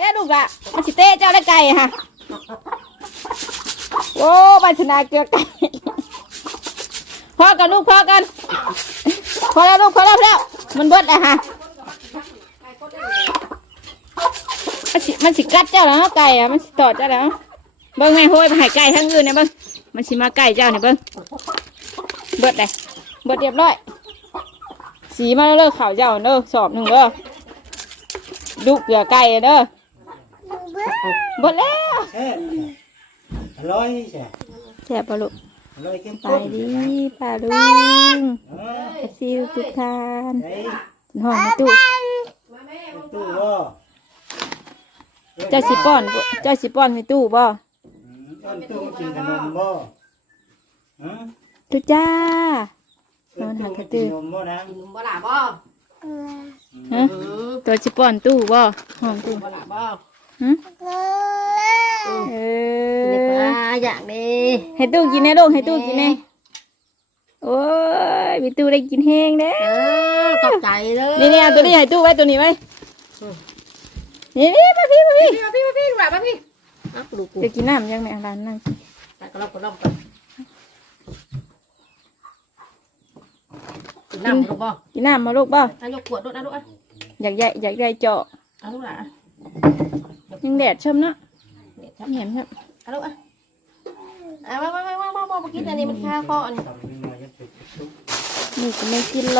แล้วลูกละมันสิเตะเจ้าได้ไก่ฮะโอ้บัญชนาเกลือไก่พ่อกันลูกพ่อกันพอแล้วลูกพอแล้วพอแล้วมันเบิดแล้วฮะมันสิมันสิกัดเจ้าแล้วไก่อะมันสิตอดเจ้าแล้วเบิ้งแม่โห้ยไปหายไก่ทั้งอื่นเนี่ยเบิ้งมันสิมาไก่เจ้าเนี่ยเบิ้งเบิดเลยเบิดเรียบร้อยสีมาแล้วเลิกข่าวเจ้าเด้อสอบหนึ่งเด้อลูกเกลือไก่เด้อเบิดแล้วแซ่บอร่อยใช่แซ่บปะลูกอร่อยเข้มไปข้นดีป่าลุงเอ้ยเอฟซีทุกทานไอ้ห้องในตู้ตู้บ่เจ้าสิป้อนบ่เจ้าสิป้อนในตู้บ่อืมเอาตู้มากินขนมบ่ฮะทุจ้าเอานอนหาตู้กระมาตืกิอนนมบ่นะกินบ่ล่ะบ่ฮะตัวสิป้อนตู้บ่ห้องตู้บ่ล่ะบ่ฮะเอเด็กออ่าอยากดีให้ตู้กินแน่ลูกให้ตู้กินแน่โอ้ยมีตู้ได้กินแห้งเด้เออขอบใจเลยนี่นี่เอาตัวนี้ให้ตู้ไว้ตัวนี้ไว้นี่นี่มาพี่มาพี่พี่มาพี่มาพี่มามาพี่อะลูกกูเดี๋ยวกินน้ำยังไงร้านนั่งแต่ก็ลองก็ลองไปกินน้ำลูกบ่กินน้ำมาลูกบ่อันยกขวดด้วยนะลูกอะอยากใหญ่อยากได้เจาะอันลูกอะ ยังแดดชมเนาะเด็ดครับเห็นครับอันลูกอะอะมามามามามามากินอันนี้มันคาคออันนี้ำนี่ก็ไม่กิโล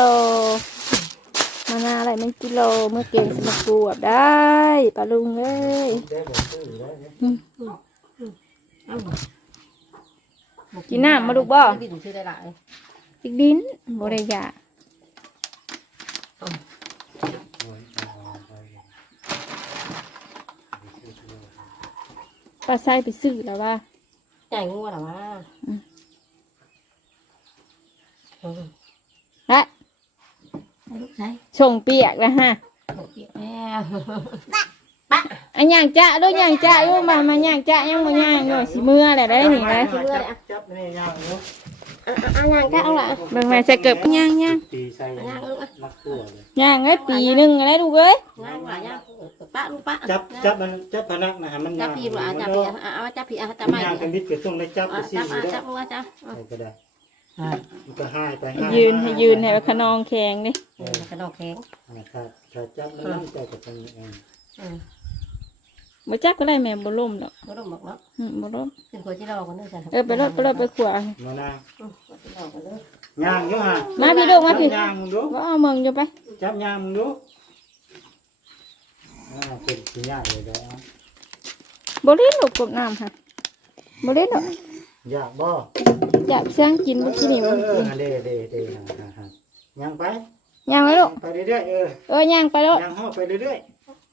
มานาอะไรไม่กิโลเมื่อเก่งสมกรวดได้ปลาลุงเอ้ยได้บ่ตู้ได้เนี่ยเอาบ่กินน้ำมาลูกบ่ดินชื่อได้หลายอีกดินบริยา โอ้ยเอาไป ปลาไส้ไปซื้อแล้วว่าใหญ่งัวหรอวะอืมเออละเอาลูกใช้ชงเปียกแล้วฮะหมดเปียกแล้วอันย่างจะด้วยย่างจะอยู่มามาย่างจะยังมาย่างอยู่สิมืออะไรได้หนิเลยจับจับนี่ย่างเนาะอะ อะอะย่างแกเอาละเบิ่งแม่ใส่เกิบย่างย่างตีใส่ย่างเอาลูกอะนักตัวเลยย่างไอ้ปีหนึงอะไรดูกเอ้ยย่างว่าย่างปะลูกปะจับจับมันจับพนักนะฮะมันจับพี่ลูกอะจับพี่อะอะเอาจับพี่อะจับไม่ย่างอะกันนิดก็ต้องได้จับไปสิจับจับลูกอะจับก็ได้มันก็ให้ไปให้ยืนให้ยืนให้ขนองแข็งดิเออกระดอกแข็งนะครับถ้าจับแล้วนั่งใจจะเป็นเองอ บ่จักก็ได้แม่บ่ล่มดอกบ่ต้องบอกเนาะอืมบ่ล่มเป็นคนที่เราคนนึงจ้ะเออไปรถไปรถไปขวามานาอืมคนที่เราคนนึงย่างอยู่ฮะมาพี่ลูกมาพี่ย่างมึงดูว่าเอาเมืองอยู่ไปจับย่างมึงดูอ่าเป็นสิย่างเลยได้อะบ่เล่นลูกกบน้ำค่ะบ่เล่นดอกอยากบ่อยากเสียงกินบ่กินนี่เอบ่อเอกิอนเด้เด้เด้ฮะฮะฮะย่างไปย่างไว้ลูกไปเรื่อยๆเออเออย่างไปแล้วย่างห่อไปเรื่อย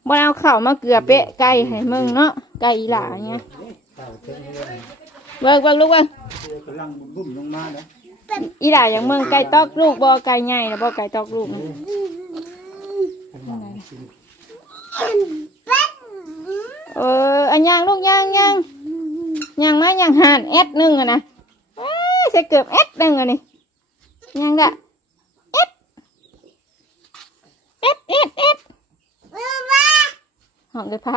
บ่เอาข้าวมาเกลือเป๊ะไก่ให้มึงเนาะไก่อีหลาเนี่ยๆนี่ข้าวเต็มเลยเบิ่งเบิ่งลูกเบิ่งเดี๋ยวกำลังบุ่มๆลงมาเด้ออีหลาอย่างมึงไก่ตอกลูกบ่ไก่ใหญ่นะบ่ไก่ตอกลูกนะเป็นหวังสิเอออันย่างลูกย่างย่างย่างมาย่างห่านแอดหนึงอะนะเอ้ยใส่เกือบแอดหนึงอะนี่ย่างดะแอดแอดแอดแอด ห้องเลยพา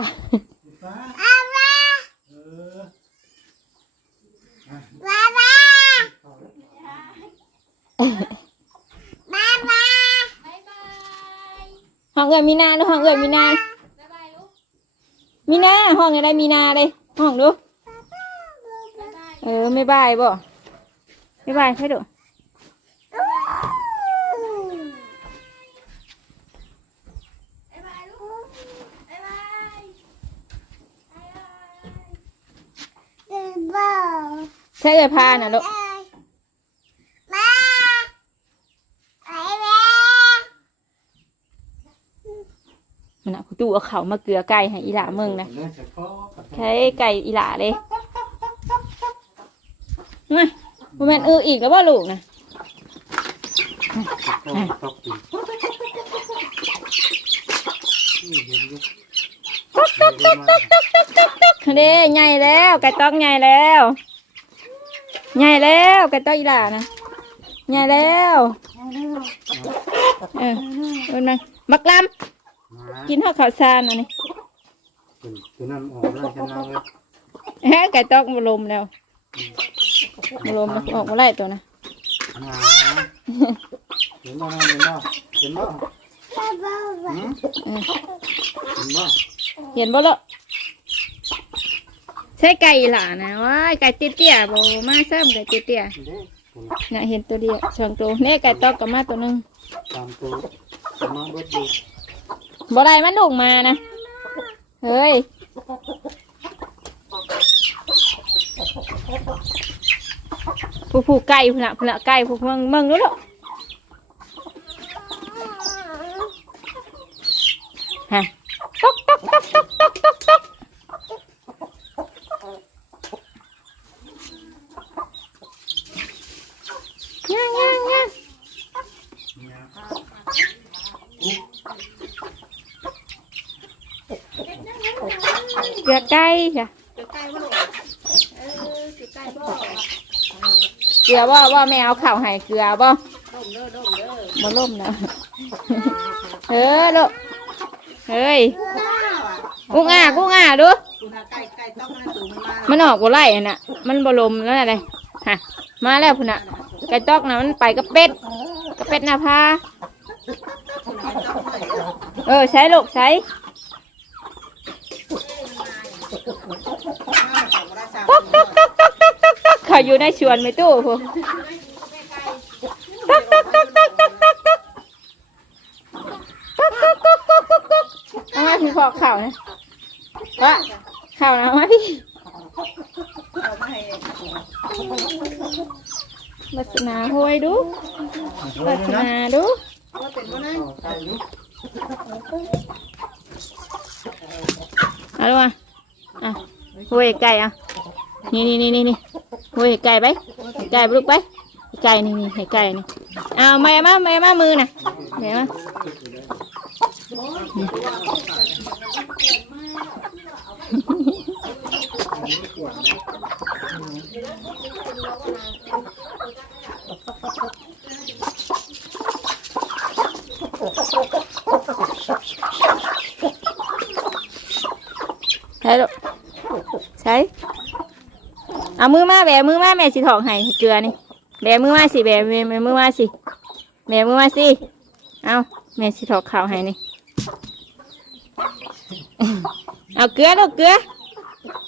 ฟ้าเออห้องเอ้ยมีนาดูห้องเอ้ยมีนามีนาห้องอะไรมีนาเลยห้องดูเออไม่บายบ่ไม่บายให้ดู ใช่เลยพาน่ะลูกมาไปแม่มันเอาตู้เอาเขามาเกลือไก่ให้อีหล่ามึงนะใช้ไก่อีหล่าเลยมาบ่แม่นเอออีกแล้วว่าลูกนะตกตีนี่เห็นอยู่เด้ใหญ่แล้วไก่ตอกใหญ่แล้ว ใหญ่แล้วไก่ตอกอีหล่านะใหญ่แล้วเออเออนั่งมักลำกินข้าวขาวสารอันนี้เป็นตัวนั้นออกแล้วจะนั่งเลยเฮ้ไก่ตอกมาลมแล้วมาลมแล้วออกมาไล่ตัวนะหาเห็นบ่เห็นบ่เห็นบ่หืมเออเห็นบ่เห็นบ่ล่ะ ใช่ไก่หล่ะนะว้ายไก่เตี้ยๆบ่มาเสริมไก่เตี้ยเด้ตัวนี้ๆน่ะเห็นตัวเดียวสองตัวนี่ไก่ตอกกับมาตัวหนึงตามตัวจะมาเบิดดูบ่ได้มันลูกมานะ เฮ้ย ผู้ผู้ไก่พุ่นละพุ่นละไก่ผู้เมืองเมืองรู้หรอฮะตอกตอกตอกตอกตอกตอกตอก ย่างย่างย่างเกลือไก่จ้ะจะใกล้บ่เออจะใกล้บ่เกลือบ่บ่แม่เอาข้าวให้เกลือบ่มเด้อดมเด้อบ่ล่มนะเออลูกเฮ้ยกุ้งอะกุ้งอะดูมันออกบ่ไล่นน่ะ มันบ่ลมแล้วอะไรฮะมาแล้วพุ่นน่ะ ไก่ตอกนะมันไปกับเป็ดกับเป็ดน้าพาเออใช้ลูกใช้ตอกตอกตอกตอกตอกตอกตอกเขาอยู่ในสวนไม่ตู้พุ่นตอกตอกตอกตอกตอกตอกตอกตอกตอกตอกตอกตอกตอกเอามาพี่พอข่าวนะว่าข่าวนะมาพี่ ลักษณะห้วยดูลักษณะดูว่าเป็นบ่นะเอาไก่อยู่เอาดูมาอะห้วยไก่อะนี่นี่นี่นี่นี่ห้วยไก่ไปไก่ลูกไปไก่นี่นี่ไก่นี่เอาไม่มาไม่มามือน่ะเดี๋ยวมา ใช่ลูกใช่เอามือมาแบมือมาแม่สิถอกให้เกลือนี่แบมือมาสิแบแบมือมาสิแบมือมาสิเอาแม่สิถอกข้าวให้นี่เอาเกลือลูกเกลือ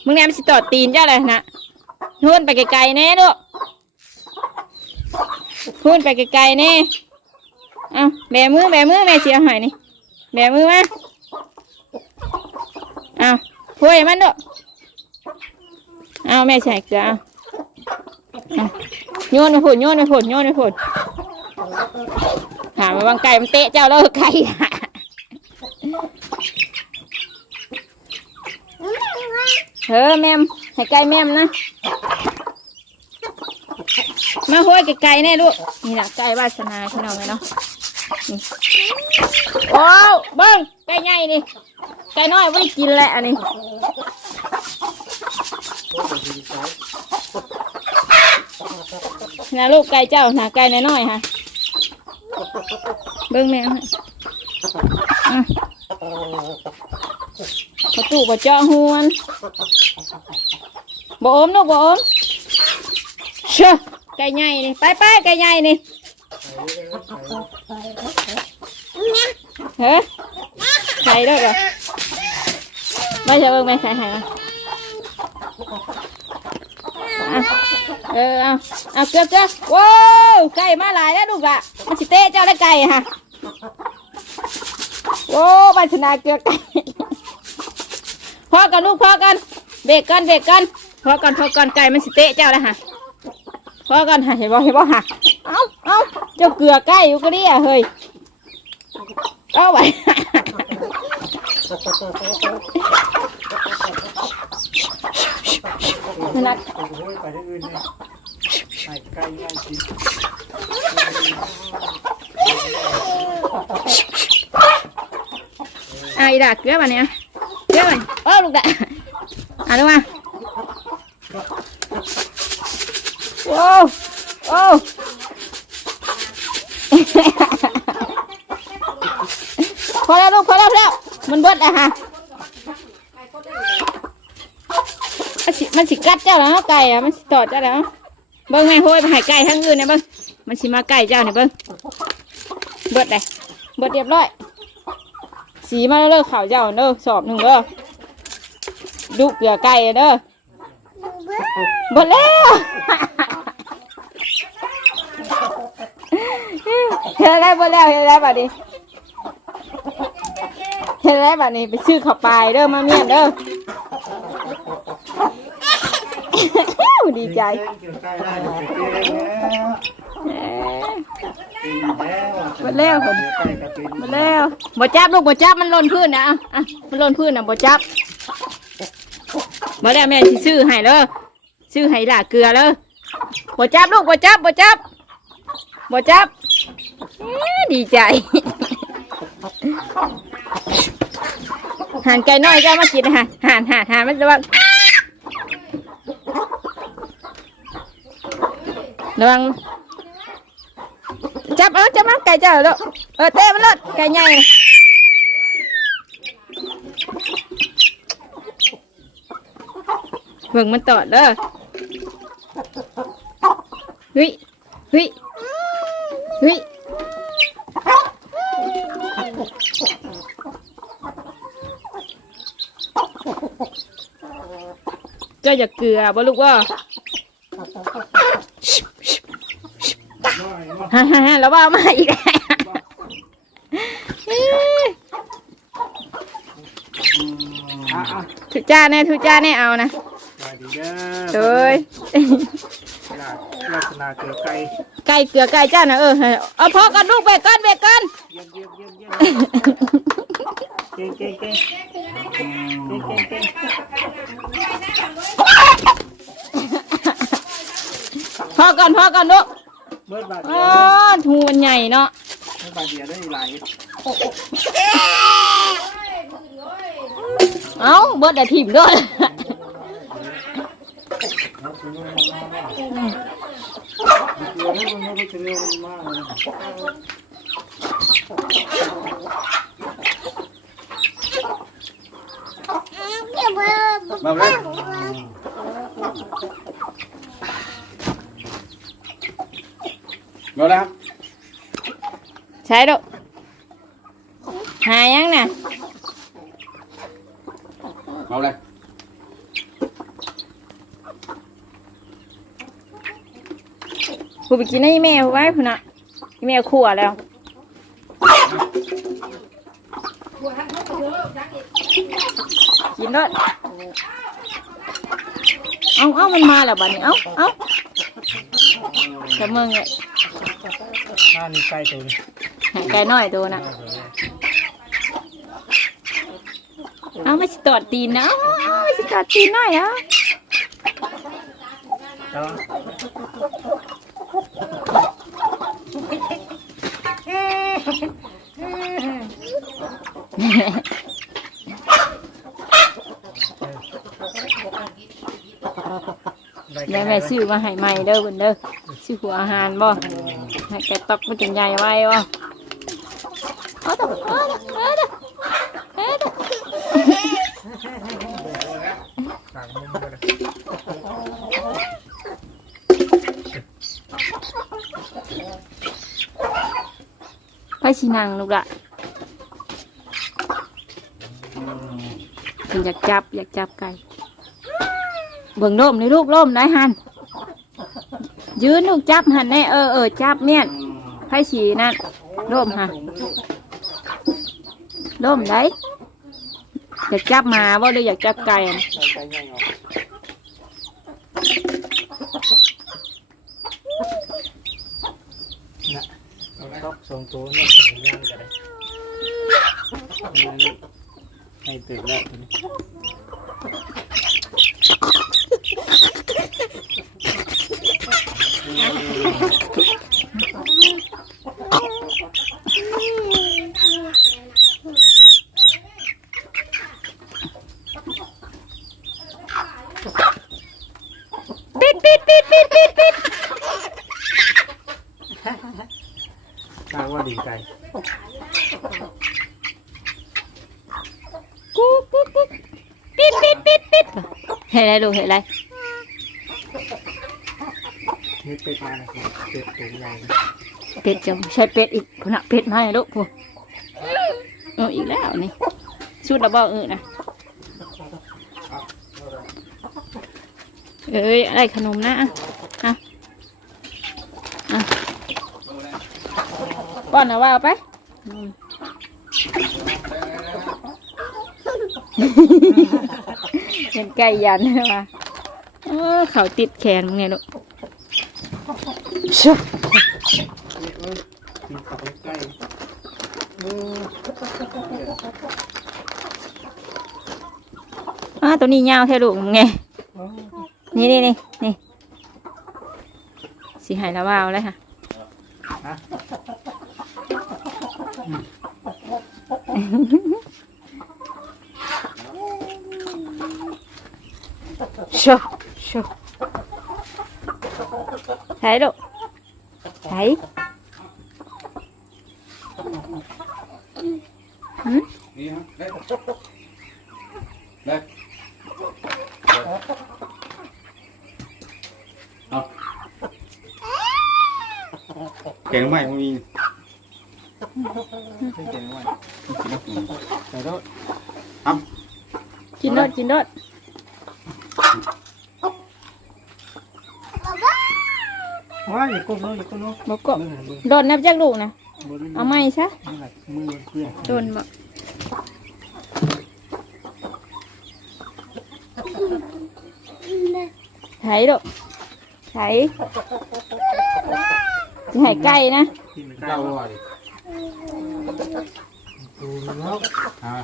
มึงเนี่ยมันสิตอดตีนเจ้าเลยนะหุ่นไปไกลๆแน่ลูก หุ่นไปไกลๆแน่เอาแบมือแบมือแม่สิเอาให้นี่แบมือมาเอาถ้วยมันลูกเอาแม่ใส่เกลือเอาโยนไปผุดโยนไปผุดโยนไปผุดถามมาบางไก่มันเตะเจ้าแล้วไก่อะเออแมมให้ไก่แม่มนะ มาห้วยไก่ๆแน่ลูกนี่แหละไก่วาสนาพี่น้องเลยเนาะโอ้เบิ้งไก่ใหญ่นี่ไก่น้อยไม่ได้กินแหละอันนี้นะลูกไก่เจ้านะไก่น้อยๆฮะเบิ้งแมวให้อะประตูประจาะหวนบ่อมลูกบ่อมเชื่อ ก่ใหญ่นี่ไปไปไก่ใหญ่นี่เฮ้ยใส่ด้วยเหรอไม่ใช่เบิ่งไม่ใส่ให้มาอะเออเอาเอาเกลือเกลือว้าวไก่มาหลายแล้วลูกอะมันสิเตะเจ้าได้ไก่ฮะโอ้บาชนาเกลือไก่พอกันลูกพอกันเบรกกันเบรกกันพอกันพอกันไก่มันสิเตะเจ้าแล้วฮะ พอกันฮะเห็นบ่เห็นบ่ฮะเอาเอาเจ้าเกลือไก่อยู่ก็ดีอะเฮ้ยเอาไว้นักเอาไปไปที่อื่นเนี่ยไก่ไก่ไก่กินอะอีดาเกลือมาเนี่ยเกลือมาโอ้ลูกดะอะลูกมา โอ้โอ้าวพอแล้วลูกพอแล้วพอแล้วมันเบิดอะฮะมันสิมันสิกัดเจ้าแล้วไก่อะมันสิต่อเจ้าแล้วเบิ้งแม่โหยไปหายไก่ทั้งอื่นเนี่ยเบิ้งมันสิมาไก่เจ้าเนี่ยเบิ้งเบิดเลยเบิดเรียบร้อย สีมาเลิกข่าวเจ้าเด้อสอบหนึ่งเด้อดุเกลือไก่เด้อเบิดแล้ว เฮ็ดอะไรบ่แล้วเฮ็ดอะไรบัดนี้เฮ็ดอะไรบัดนี้ไปซื้อข้าวปลายเด้อมาเมียนเด้อดีใจเกี่ยวใกล้ได้เกี่ยวแล้วหมดแล้วคนใกล้กับเป็นหมดแล้วบ่จับลูกบ่จับมันหล่นพื้นนะอะอะมันหล่นพื้นนะบ่จับบ่ได้แม่สิซื้อให้เด้อซื้อให้ล่าเกลือเด้อบ่จับลูกบ่จับบ่จับบ่จับเอ๊ะ ดีใจหันไก่น้อยเจ้ามากินนะฮะหันหันหันมันระวังระวังจับเออจับมันไก่เจ้าลูกเออเต้มันเลยไก่ใหญ่เบิ่งมันตอดเด้อเฮ้ยเฮ้ย เฮ้ยเจ้าอยากเกลือบ่ลูกว่าฮ่าฮ่าฮ่าแล้วว่ามาอีกแล้วเอ้ยอะอะทุจ้าแน่ทุจ้าแน่เอานะสวัสดีเด้อเอ้ยลักษณะเกี่ยวไก่ ไก่เกลือไก่เจ้านะเออเอาพอกันลูกเบรกกันเบรกกันเยี่ยมเยี่ยมเยี่ยมเยี่ยมเก่งเก่งเก่งเก่งพอกันพอกันลูกเบิดบาทอ๋เดียวอทูมันใหญ่เนาะเบิดบาทเดียวได้หลายเอ้าเบิดแต่ถิ่มด้วย เดี๋ยวให้มันไม่ถึงเร็วมากเลยมาเลยมาแล้ว ใช่ลู กหายังน่ะมาเลยกูไปกินให้แม่ไว้พุ่นน่ะแม่ขั่วแล้วกินด้วยเอาเอามันมาแล้วบัดนี้เอาเอาจะมึงไงข้านี่ใกล้ตัวนี้หายไกลน้อยตัวน่ะเอาไม่สิตอดตีนนะเอาไม่สิตอดตีนหน่อยอะแล้วเดี๋ยวแม่ซื้อมาให้ใหม่เด้อเพิ่นเด้อซื้อหัวอาหารบ่ให้แกตอกมันจังใหญ่ไว้บ่เอาตอกเอาตอกเอาตอกเอาตอกต่างมุมเลยไปสินังลูกละเพิ่นอยากจับอยากจับไก่ เบิ่งร่มในลูกร่มได้หันยืนลูกจับหันแน่เออเออจับเนี่ยนไผสีนั่นร่มฮะร่มได้อยากจับมาบ่เลยอยากจับไก่อะ ใกล้ใหญ่ออกนะชอบทรงตัวเนี่ยเป็นย่างกันเลยให้ตื่นแล้วตัวนี้ ปิดปิดปิดปิดปิดปิด ทราบว่าดีใจ กูกูกูปิดปิดปิดปิด เห็นอะไรลูกเห็นอะไรเฮ็ดเป็ดมานะครับเป็ดตัวใหญ่เป็ดจะใช้เป็ดอีกพุ่นน่ะเป็ดมาให้ลูกพูเอออีกแล้วนี่ชุดดับเบิลเออนะเอ้ยอะไรขนมนะอะอะอะป้อนเอาว่าเอาไปอืม เห็นไก่ยันมาเออเขาติดแขนมึงเนี่ยลูกชุบกินกับใกล้เอออ่าตัวนี้ยาวแท้ลูกมึงไงนี่นี่นี่นี่สีหายแล้วว่าวเลยค่ะ Shoo, shoo. Thấy đâu. Thấy. Ừ. Đây. Kèo mày không nhìn. Kèo mày. Kèo đó. Ăn. Chín đốt, chín đốt. ว่ะแต่ก็กินรสกินรสว่าอย่าก้มเนาะอย่าก้มเนาะบกก็มือมือโดนนับจากลูกนะมือเอาไมซะมือเพื่อนโดนบ่ไถลูกไถสิใหายไก่นะกินเก้าร้อยดูแล้วฮะ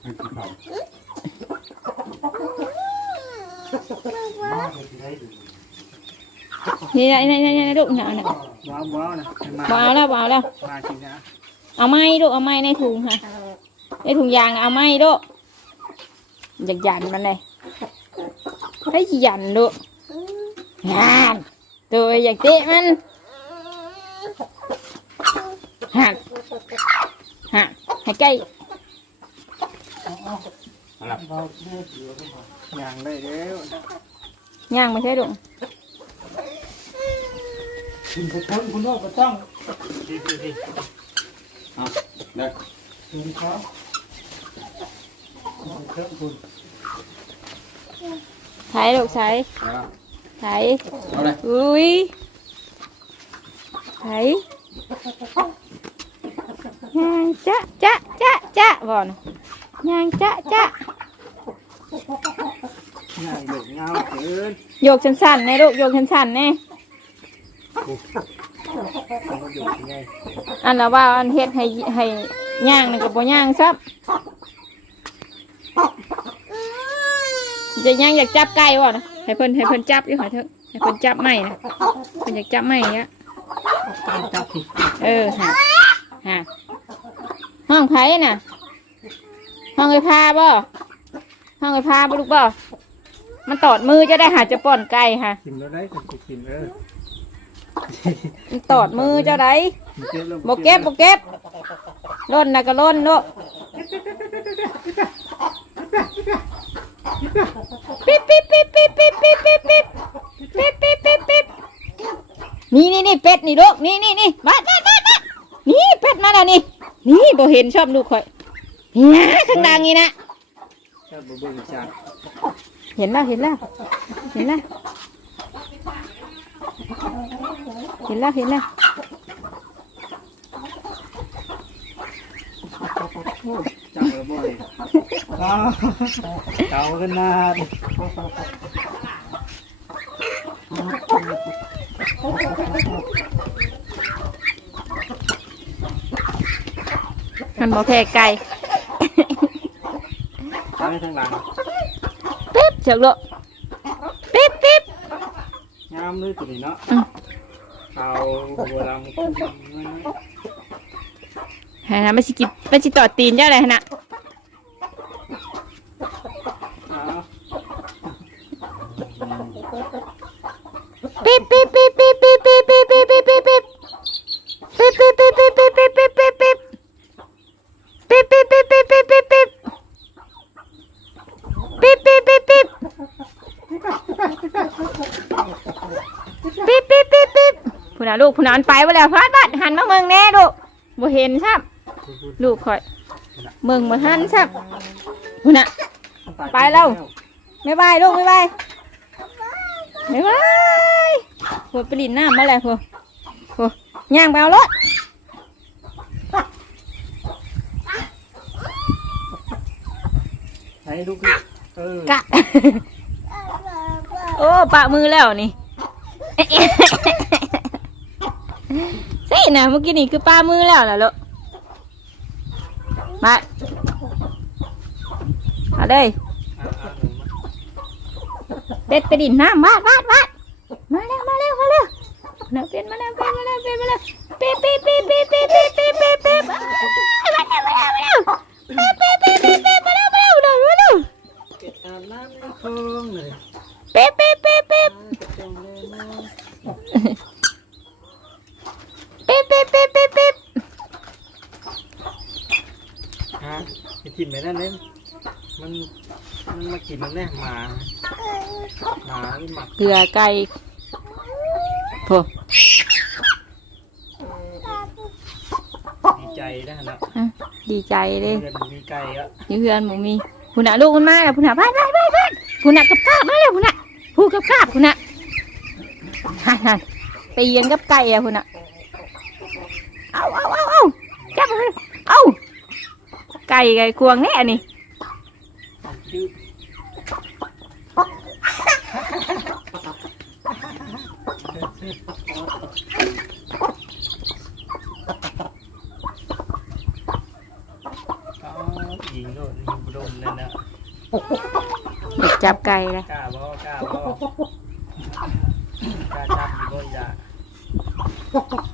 ให้กินข้าวมาจะได้ดู นี่นะนี่นี่นี่ลูกหนาวน่ะว้าวว้าวนะมาบ่เอาแล้วบ่เอาแล้วมาจริงนะเอาไม้ลูกเอาไม้ในถุงค่ะในถุงยางน่ะเอาไม้ลูกอยากยันมันเลยให้ยันลูกงานตัวอยากเตะมันหักหักให้ใกล้อะไรเราเลือกเยอะอย่างได้แล้วย่างไม่ใช่ลูก คุณไปพ้นคุณโลกก็ต้องดีดีดีเอาได้คุณเขาเครื่องคุณใช้ลูกใช้เอาใช้เอาเลยอุ้ยใช้ย่างจ๊ะจ๊ะจ๊ะจ๊ะบ่อนย่างจ๊ะจ๊ะ ง่ายหลือเงาเกินโยกสั้นๆแน่ลูกโยกสั้นๆแน่ต้องมาอยู่ยังไงอันละว่าอันเฮ็ดให้ให้ย่างนั่ก็บ่ย่างซับจะย่างอยากจับไก่บ่นะให้เพิ่นให้เพิ่นจับอยู่หอยเถอะให้เพิ่นจับไม้นะเพิ่นอยากจับไม้เนี้ยจับผิดเออฮะฮะห้องไผ่น่ะห้องไอ้พาบ่ห้องไอ้พาบ่ลูกบ่ มันตอดมือจะได้หาจะป้อนไก่ค่ะกินแล้วได้กันกินเออมันตอดมือเจ้าไดเก็บแล้วบ่เก็บบ่เก็บล่นน่ะก็ล่นลูกปิ๊บปิ๊บปิ๊บปิ๊บปิ๊บปิ๊บปิ๊บปิ๊บปิ๊บปิ๊บปิ๊บปิ๊บนี่นี่นี่เป็ดนี่ลูกนี่นี่นี่มามามามานี่เป็ดมาแล้วนี่นี่บ่เห็นชอบลูกข่อยนี่นะข้างล่างนี่นะจับเบิ่งจับ เห็นแล้วเห็นแล้วเห็นแล้วเห็นแล้วเห็นแล้วจับแล้วบ่อยอ้าวเก่ากันนานมันบ่แพ้ไก่ทำให้ทางหลัง ปิ๊บเจียวลูกปิ๊บปิ๊บงามเลยตัวนี้เนาะอืมเอาหัวลำคุ้มฮะนะมันสิกินมันสิต่อตีนเจ้าอะไรนะเอาปิ๊บปิ๊บปิ๊บปิ๊บปิ๊บปิ๊บปิ๊บปิ๊บปิ๊บปิ๊บปิ๊บปิ๊บปิ๊บปิ๊บปิ๊บปิ๊บ ลูกพุ่นน่ะมันไปบ่แล้วพาดบัดหันมาเมืองแน่ลูกบ่เห็นซับลูกข่อยเมืองบ่ทันซับพุ่นน่ะไปแล้วบ๊ายบายลูกบ๊ายบายบ๊ายบายพวดไปดินน้ำมาแล้วพวดพวดย่างไปเอารถไหนลูกพี่เออกะโอ้ปะมือแล้วนี่ สินะเมื่อกี้นี่คือปลามือแล้วล่ะลูกมาเอาเลยเด็ดไปดินน้ำวาดวาดวาดมาเร็วมาเร็วมาเร็วมาเป็นมาเร็วเป็นมาเร็วเป็นมาเร็วปี๊บปี๊บปี๊บปี๊บปี๊บปี๊บปี๊บปี๊บปี๊บมาเร็วมาเร็วมาเร็วปี๊บปี๊บปี๊บปี๊บปี๊บมาเร็วมาเร็วมาเร็วมาเร็วเก็บอาบน้ำในคลองเลยปี๊บปี๊บปี๊บปี๊บเก็บเต็มเลยนะ ปี๊บปี๊บปี๊บปี๊บปี๊บฮะไปทิมไปนั่นเลยมันมันมากินมันแน่หมาหมาหรือหมาเกลือไก่โถดีใจได้นะดีใจเลยเงินมีไก่อะอยูเพื่อนหมูมีผู้น่ะลูกมันมาแล้วผู้น่ะบ้านบ้านบ้านบ้านผู้น่ะกับกาบมาแล้วผู้น่ะผู้กับกาบผู้น่ะฮันฮันไปเยียนกับไก่อะผู้น่ะเอาเอาเอาเอาจับมัน เลยเอาไก่ไก่ควงแน่นี่ชื่ออ๋อยิงโดนยิงบุดมเลยนะเด็กจับไก่เลยกล้าบ่กล้าบ่กล้าจับอยู่บ่อย่ายิ้ม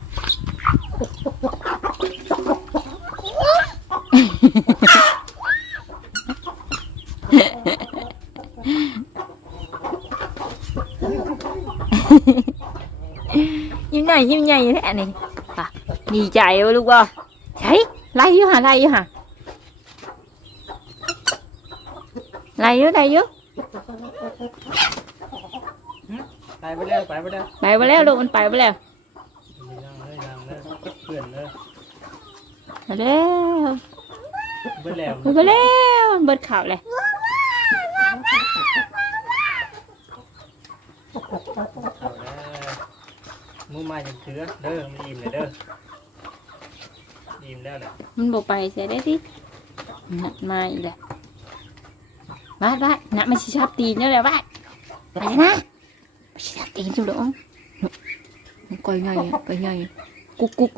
ยิ้มใหญ่แท้นี่ป่ะดีใจวะลูกบ่ใช่ไล่อยู่หาไล่อยู่หาไล่อยู่ไล่อยู่ไปไปแล้วไปไปแล้วไปไปแล้วลูกมันไปไปแล้วยังเลยยังเลยเพื่อนเลยไปแล้วเพื่อนแล้วไปแล้วเบิดข่าวเลย เอาแล้ว มือมาอย่างเถือเด้อมันอิ่มเลยเด้ออิ่มแล้วแหละมันบอกไปเสียได้ดินัดมาอีกแล้วบาดบาดนัดมันชิชับตีนนี่แหละบาดไปเลยนะมันชิชับตีนสุดหรอมันก่อยไงอะก่อยไงกุ๊กกุ๊ก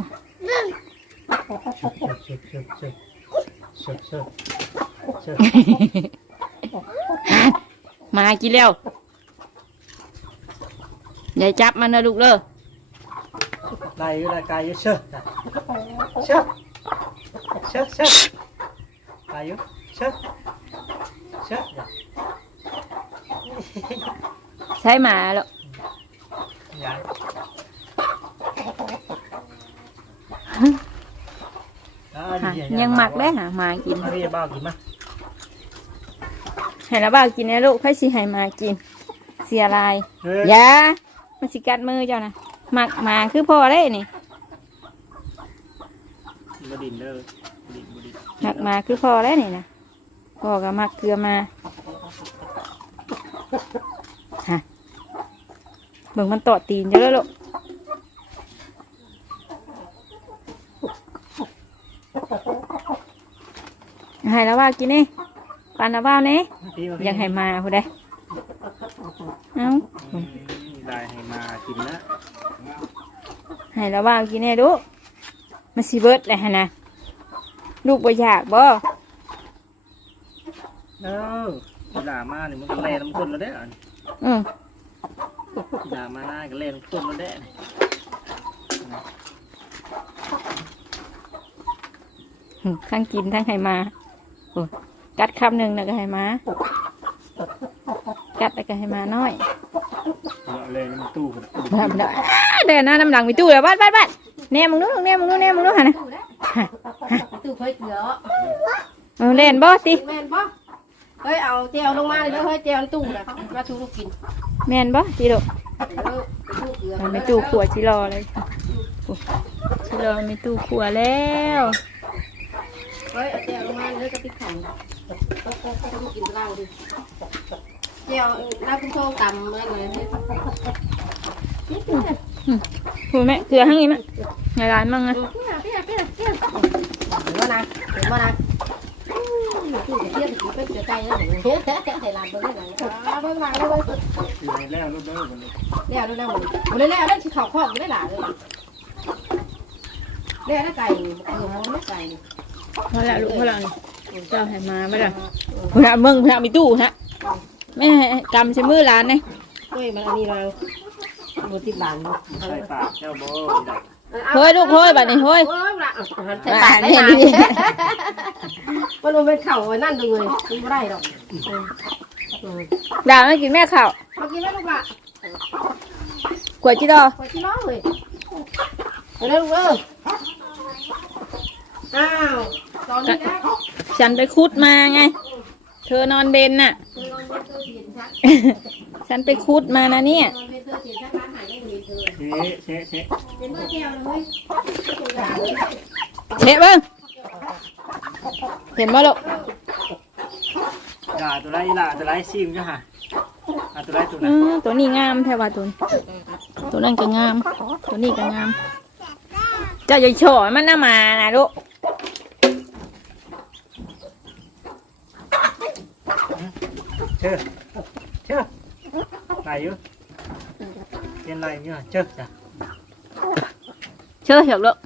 เชิบเชิบเชิบเชิบเชิบเชิบเชิบมากินแล้วอย่าจับมันนะลูกเด้อ này là cài vô sơ. Sơ. Sơ sơ. Cài vô sơ. Sơ dạ. thấy mà luôn dạ. Hả, nhân mặt đấy hả? mà chị hay là bao chị nè ลูกให้สิให้มากินเสียลายอย่ามันสิกัดมือเจ้านะ หมักหมาคือพ่อได้นี่บดินเด้อดินบดินหมักหมาคือพ่อได้นี่นะพ่อก็หมักเกลือมาฮะเบิ่งมันตอดตีนเยอะแล้วลูกให้ละบ้ากินนี่ปานละบ้านี่พี่มายังให้มาผู้ใดเอ้าอืมได้ให้มากินนะ ให้ละบ้ากินนี่ดูมันสิเบิดเลยฮะนะลูกบ่อยากบ่เออด่ามาเนี่ยมันก็เล่น้ำข้นแล้วเด้ออืมด่ามาหน้าก็เล่น้ำข้นแล้วเด้อหึทั้งกินทั้งให้มาโอ้กัดคำหนึ่งแล้วก็ให้มา กัดแล้วก็ให้มาน้อยเอาเล่น้ำตู้กันบ้าบ้า เดินหน้าน้ำหลังไปตู้แล้วบ้านบ้านบ้านแน่มึงนู้นแน่มึงนู้นแน่มึงนู้นฮะนะตู้เคยเกลือเอาเล่นบ่ติแม่นบ่เฮ้ยเอาเจลลงมาเลยเด้อเฮ้ยเจลในตู้น่ะมาชูลูกกินแม่นบ่ติลูกเด้อไปตู้เกลือมันไปตู้ขวดชิรอเลยเโอ้ชิโร่มีตู้ครัวแล้วเฮ้ยเอาเจียวลงมาเลือกกระติกขันต้องกินเหล้าดิเจียวเหล้าคุณโชว์กำเมื่อไหร่เนี่ย พูดแม่เกลือทั้งนี้มั้ยในร้านมั่งนะเปี้ยเปี้ยเปี้ยเปี้ยเห็นว่านะเห็นว่านะคือเทียบถึงเป็นเสียใจแล้วเฮ้ยให้ลานเบิ่งได้ไหนเบิ่งหลังเลยอยู่ในแล้วรถเด้อมันเลยแล้วแล้วมันเลยแล้วได้ชิข่าวข้อมันได้หลาเลยแล้วได้ไก่เออมันไม่ไก่พอแล้วลูกพอแล้วนี่เจ้าให้มาไม่ได้พุ่นน่ะมึงพุ่นน่ะมีตู้ฮะแม่ให้กำใช้มือร้านนี่เฮ้ยมันอันนี้เรา โรตีบานเนาะใส่ปากเจ้าโบได้เฮ้ยลูกเฮ้ยบัดนี้เฮ้ย เฮ้ยละใส่ปากได้ไหมมันมันเป็นเข่าไว้นั่นดูเลยมันไม่ได้หรอกดาวไม่กินแม่ข้าวเมื่อกี้แล้วลูกละกล้วยจีดอไปที่น้องเลยไปเร็วเร็วอ้าวตอนนี้นะฉันไปคุดมาไง เธอนอนเบนน่ะ คือลองเบอร์เตอร์เสียนชัก ฉันไปคุดมานะเนี่ยเบอร์เตอร์เสียนชักร้านหายได้ดีเธอเชะเชะเชะเป็นเมื่อเทียวเลยเชเบิ้งเห็นบ่ลูกด่าตัวไรล่ะตัวไรซิมจ้ะฮะอะตัวไรตัวนั้นมตัวนี้งามแท้ว่าตัวนี้ตัวนั้นก็งาม ตัวนี้ก็งาม เจ้าอย่าโฉอยมันน่ามานะลูกเชื่อ อยู่เป็นไรเนี่ยเชื่อจ้ะเชื่อเถอะลูก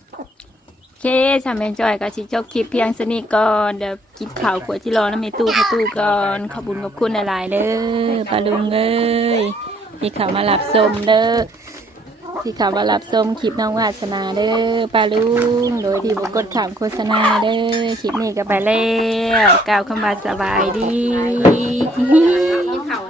โอเคสามเอนจอยกับชิจบคลิปเพียงสนิทก่อนเดี๋ยวกินข่าวขวดที่รอน้ำในตู้ข้าตู้ก่อนขอบคุญขอบคุณหลายๆเด้อปลาลุงเอ้ยที่เขามารับชมเด้อที่เขามารับชมคลิปน้องวาสนาเด้อปลาลุงโดยที่บกดข่าวโฆษณาเด้อคลิปนี้ก็ไปแล้วกล่าวคำว่าสบายดีกินข่าเด้อ